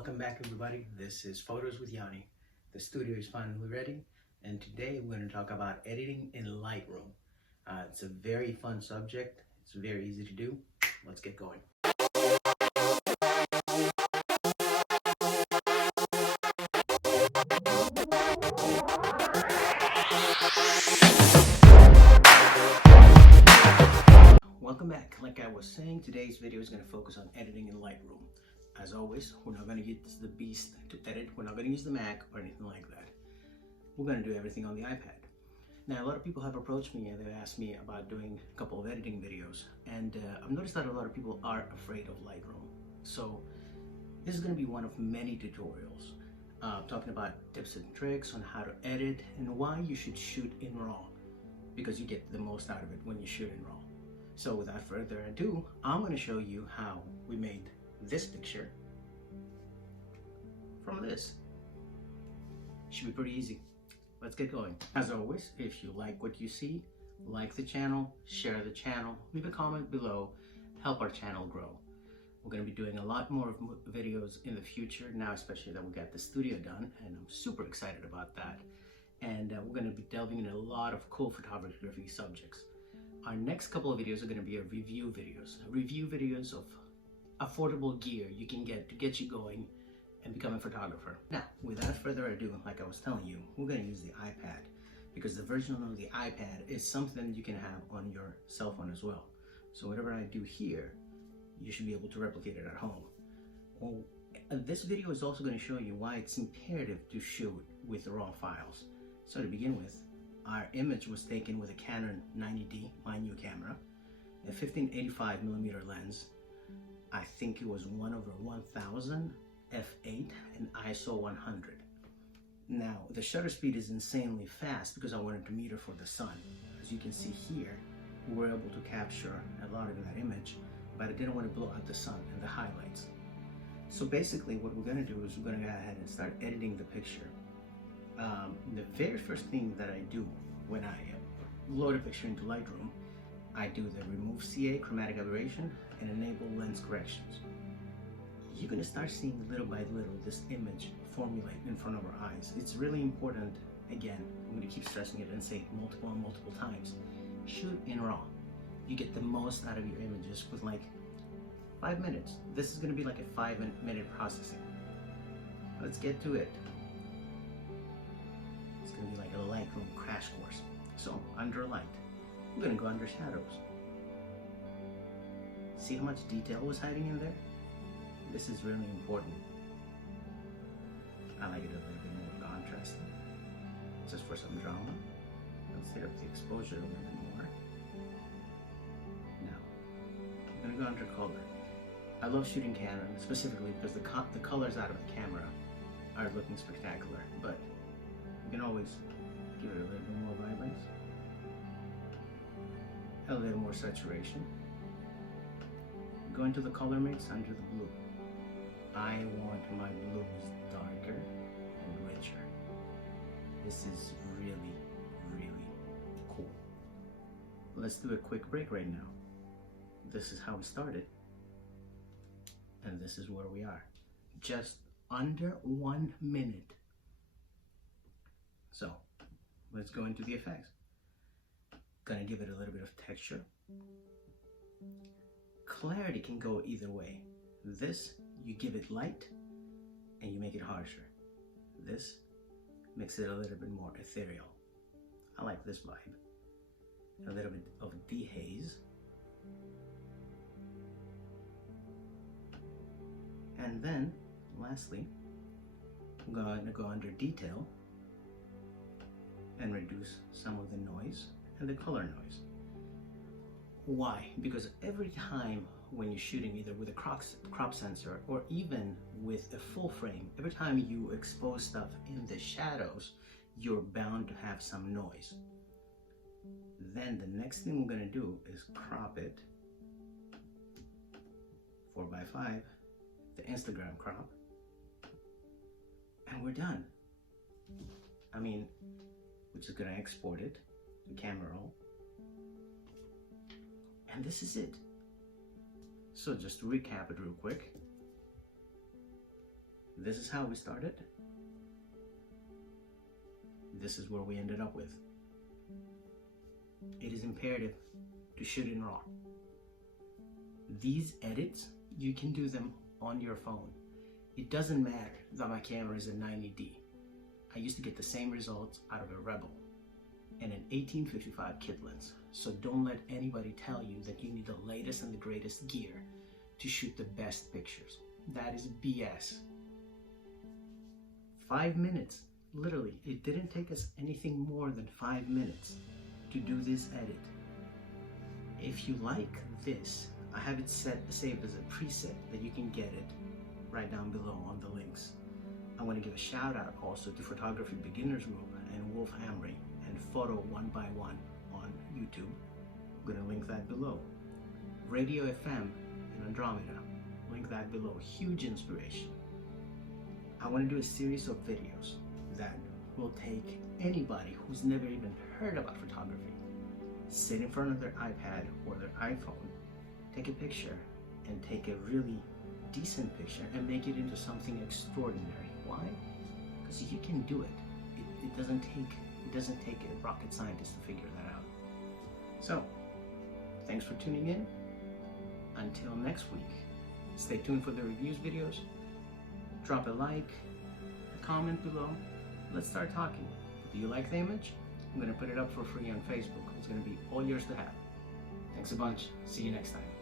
Welcome back, everybody. This is Photos with Yanni. The studio is finally ready, and today we're going to talk about editing in Lightroom. It's a very fun subject. It's very easy to do. Let's get going. Welcome back. Like I was saying, today's video is going to focus on editing in Lightroom. As always, we're not going to use the beast to edit. We're not going to use the Mac or anything like that. We're going to do everything on the iPad. Now, a lot of people have approached me and they've asked me about doing a couple of editing videos. And I've noticed that a lot of people are afraid of Lightroom. So this is going to be one of many tutorials talking about tips and tricks on how to edit and why you should shoot in RAW, because you get the most out of it when you shoot in RAW. So without further ado, I'm going to show you how we made this picture from this. Should be pretty easy. Let's get going. As always, if you like what you see, like the channel, share the channel, leave a comment below, help our channel grow. We're going to be doing a lot more videos in the future now, especially that we got the studio done, and I'm super excited about that. And we're going to be delving into a lot of cool photography subjects. Our next couple of videos are going to be review videos of affordable gear you can get to get you going and become a photographer. Now, without further ado, like I was telling you, we're going to use the iPad, because the version of the iPad is something you can have on your cell phone as well. So whatever I do here, you should be able to replicate it at home. Well, this video is also going to show you why it's imperative to shoot with RAW files. So to begin with, our image was taken with a Canon 90D, my new camera, a 15-85mm lens. I think it was 1/1000 f8 and ISO 100. Now, the shutter speed is insanely fast because I wanted to meter for the sun. As you can see here, we were able to capture a lot of that image, but I didn't want to blow out the sun and the highlights. So basically what we're going to do is we're going to go ahead and start editing the picture. The very first thing that I do when I load a picture into Lightroom, I do the remove CA, chromatic aberration, and enable lens corrections. You're going to start seeing little by little this image formulate in front of our eyes. It's really important. Again, I'm going to keep stressing it and say it multiple times. Shoot in RAW. You get the most out of your images with like 5 minutes. This is going to be like a 5-minute processing. Let's get to it. It's going to be like a Lightroom crash course. So, under light, we're going to go under shadows. See how much detail was hiding in there? This is really important. I like it a little bit more contrasted, just for some drama. Let's hit up the exposure a little bit more. Now, I'm going to go under color. I love shooting Canon, specifically because the colors out of the camera are looking spectacular, but you can always give it a little bit more vibrance, a little more saturation. Go into the color mix under the blue. I want my blues darker and richer. This is really, really cool. Let's do a quick break right now. This is how we started, and this is where we are. Just under 1 minute. So, let's go into the effects. Gonna give it a little bit of texture. Clarity can go either way. This, you give it light and you make it harsher. This makes it a little bit more ethereal. I like this vibe. A little bit of dehaze. And then, lastly, I'm going to go under detail and reduce some of the noise and the color noise. Why? Because every time when you're shooting either with a crop sensor or even with a full frame, every time you expose stuff in the shadows, you're bound to have some noise. Then the next thing we're going to do is crop it 4:5, the Instagram crop, and we're done. I mean, we're just going to export it to camera roll. And this is it. So just to recap it real quick. This is how we started. This is where we ended up with. It is imperative to shoot in RAW. These edits, you can do them on your phone. It doesn't matter that my camera is a 90D. I used to get the same results out of a Rebel and an 1855 kit lens. So don't let anybody tell you that you need the latest and the greatest gear to shoot the best pictures. That is BS. 5 minutes, literally, it didn't take us anything more than 5 minutes to do this edit. If you like this, I have it saved as a preset that you can get it right down below on the links. I want to give a shout out also to Photography Beginners Group and Wolf Hamry and Photo 1 by 1 on YouTube. I'm going to link that below. Radio FM and Andromeda, link that below. Huge inspiration. I want to do a series of videos that will take anybody who's never even heard about photography, sit in front of their iPad or their iPhone, take a picture and take a really decent picture and make it into something extraordinary. Why? Because you can do it. It doesn't take a rocket scientist to figure that out. So, thanks for tuning in. Until next week, stay tuned for the reviews videos. Drop a like, a comment below. Let's start talking. Do you like the image? I'm going to put it up for free on Facebook. It's going to be all yours to have. Thanks a bunch. See you next time.